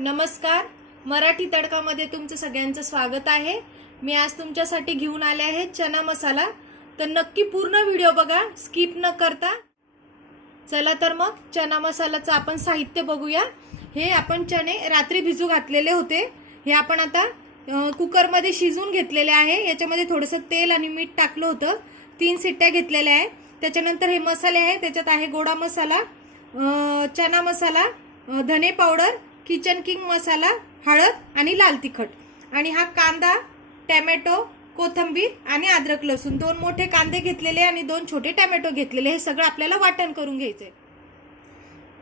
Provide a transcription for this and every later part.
नमस्कार, मराठी तडकामध्ये तुमचं सगळ्यांचं स्वागत आहे। मी आज तुमच्यासाठी घेऊन आले आहे चना मसाला। तर नक्की पूर्ण व्हिडिओ बघा, स्किप न करता। चला तर मग चना मसाल्याचं आपण साहित्य बघूया। हे आपण चणे रात्री भिजू घातलेले होते। हे आपण आता कुकर मध्ये शिजवून घेतलेले आहे। याच्यामध्ये थोडंसं तेल आणि मीठ टाकलं होतं। 3 शिट्ट्या घेतलेल्या आहे। त्याच्यानंतर हे मसाले आहे, त्याच्यात आहे गोडा मसाला, चना मसाला, धने पावडर, किचन किंग मसाला, हळद आणि लाल तिखट। आणि हा कांदा, टोमॅटो, कोथिंबीर आणि अद्रक लसूण, 2 मोठे कांदे घेतलेले आणि 2 छोटे टोमॅटो घेतलेले। हे सगळं आपल्याला वाटण करून घ्यायचंय।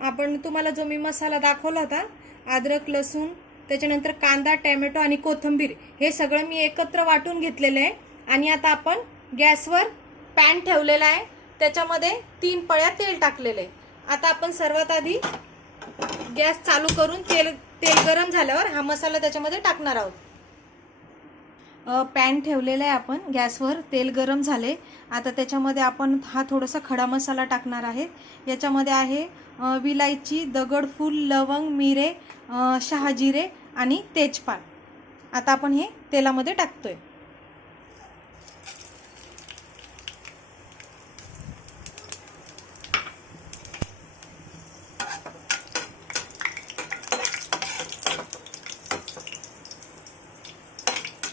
आपण तुम्हाला जो मी मसाला दाखवला होता, अद्रक लसूण, त्याच्यानंतर कांदा, टोमॅटो आणि कोथिंबीर, हे सगळं मी एकत्र वाटून घेतलेले आहे। आणि आता आपण गॅसवर पॅन ठेवलेला आहे, त्याच्यामध्ये 3 पळ्या तेल टाकलेले आहे। आता आपण सर्वात आधी गॅस चालू करून तेल गरम झाल्यावर हा मसाला त्याच्यामध्ये टाकणार आहोत। पॅन ठेवलेला आहे आपण गॅसवर, तेल गरम झाले। आता त्याच्यामध्ये आपण हा थोडासा खडा मसाला टाकणार आहे। याच्यामध्ये आहे विलायची, दगडफूल, लवंग, मिरे, शहाजिरे आणि तेजपान। आता आपण हे तेलामध्ये टाकतोय।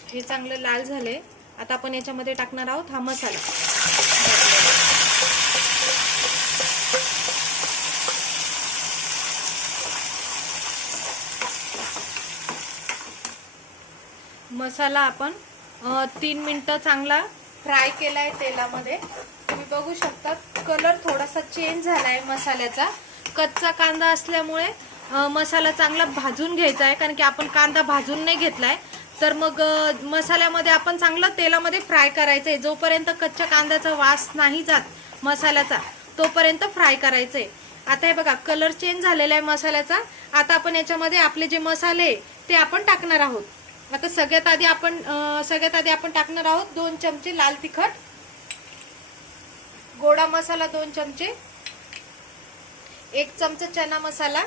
हे चांगलं लाल झाले। आता आपण याच्यामध्ये टाकणार आहोत हा मसाला। मसाला आपण 3 मिनिटं चांगला फ्राय केलाय तेलामध्ये। तुम्ही बघू शकता कलर थोडासा चेंज झालाय मसाल्याचा। कच्चा कांदा असल्यामुळे मसाला चांगला भाजून घ्यायचा आहे, कारण की आपण कांदा भाजून नाही घेतलाय। तर मग मसाल्यामध्ये आपण चांगला तेलामध्ये फ्राय करायचं आहे। जोपर्यंत कच्च्या कांद्याचा वास नाही जात मसाल्याचा, तोपर्यंत फ्राय करायचं आहे। आता हे बघा कलर चेंज झालेला आहे मसाल्याचा। आता आपण याच्यामध्ये आपले जे मसाले ते आपण टाकणार आहोत। आता सगळ्यात आधी आपण टाकणार आहोत 2 चमचे लाल तिखट, गोडा मसाला 2 चमचे, 1 चमचा चना मसाला,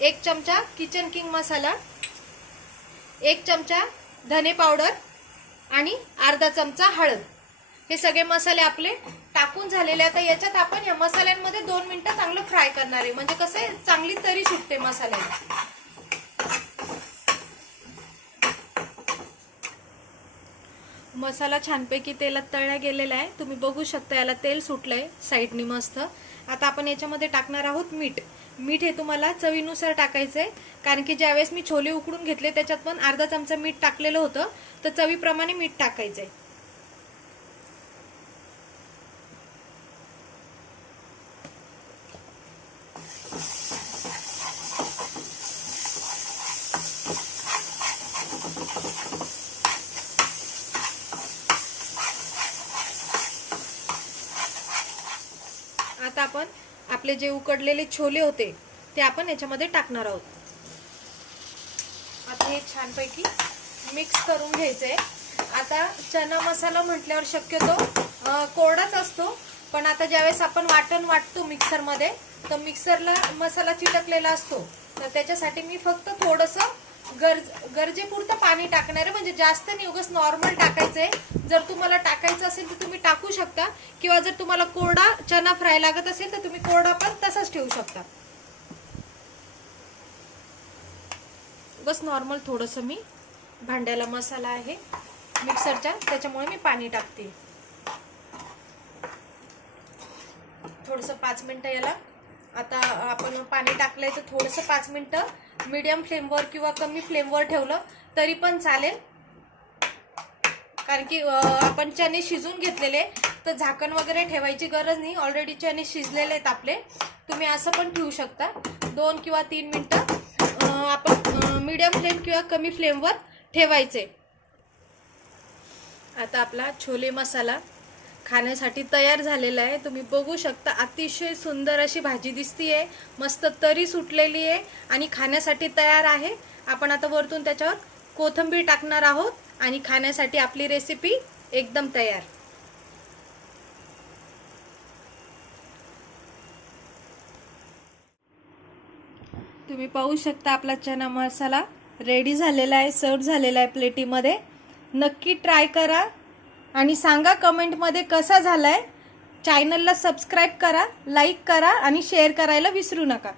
1 चमचा किचन किंग मसाला, 1 चमचा धने पावडर आणि अर्धा चमचा हळद। हे सगळे मसाले आपले टाकून झालेले। आता याच्यात आपण या मसाल्यांमध्ये 2 मिनिटं चांगलं फ्राय करणार आहे, म्हणजे कसं चांगली तरी सुटते मसाल्याला। मसाला छानपैकी तेलात तळला गेलेला आहे। तुम्ही बघू शकता याला तेल सुटलंय साईडनी मस्त। आता आपण याच्यामध्ये टाकणार आहोत मीठ। मीठ हे तुम्हाला चवीनुसार टाकायचंय, कारण की ज्यावेळेस मी छोले उकडून घेतले त्याच्यात पण अर्धा चमचा मीठ टाकलेलं होतं। तर चवीप्रमाणे मीठ टाकायचंय। आता आपण आपले जे उकडलेले छोले होते ते आपण याच्यामध्ये टाकणार आहोत। आता हे छानपैकी मिक्स करून घ्यायचंय। आता चना मसाला म्हटल्यावर शक्यतो कोरडाच असतो, पण आता ज्यावेळेस आपण वाटण वाटतो मिक्सरमध्ये, तर मिक्सरला मसाला चिटकलेला असतो। तर त्याच्यासाठी मी फक्त थोडंसं गरजेपुरतं पाणी टाकणार आहे, म्हणजे जास्त नाही, उगाच नॉर्मल टाकायचंय। जर तुम्हाला टाकायचं असेल तर तुम्ही टाकू शकता, किंवा जर तुम्हाला कोरडा चना फ्राय लागत असेल तर तुम्ही कोरडा पण तसाच ठेवू शकता। बस नॉर्मल थोडंसं मी भांड्याला मसाला आहे मिक्सरच्या, त्याच्यामुळे मी पाणी टाकते। थोडंसं 5 मिनिटं याला, आता आपण पाणी टाकलंय तर थोडंसं 5 मिनिटं मीडियम फ्लेमवर किंवा कमी फ्लेमवर ठेवलं तरी पण चालेल, कारण की आपण चणे शिजून घेतलेले, तर झाकण वगैरे ठेवायची गरज नाही। ऑलरेडी चणे शिजलेले आहेत आपले। तुम्ही असं पण ठेवू शकता। 2 किंवा 3 मिनिटं आपण मीडियम फ्लेम किंवा कमी फ्लेमवर ठेवायचे। आता आपला छोले मसाला खाण्यासाठी तयार झालेला आहे। तुम्ही बघू शकता अतिशय सुंदर अशी भाजी दिसतीये, मस्त तरी सुटलेली आहे आणि खाण्यासाठी तयार आहे। आपण आता वरतून त्याच्यावर कोथिंबीर टाकणार आहोत आणि खाण्यासाठी आपली रेसिपी एकदम तयार। तुम्ही पाहू शकता आपला चना मसाला रेडी झालेला आहे, सर्व झालेला आहे प्लेटीमध्ये. नक्की ट्राय करा आणि सांगा कमेंटमध्ये कसा झालाय. चॅनलला सबस्क्राईब करा, लाईक करा आणि शेअर करायला विसरू नका.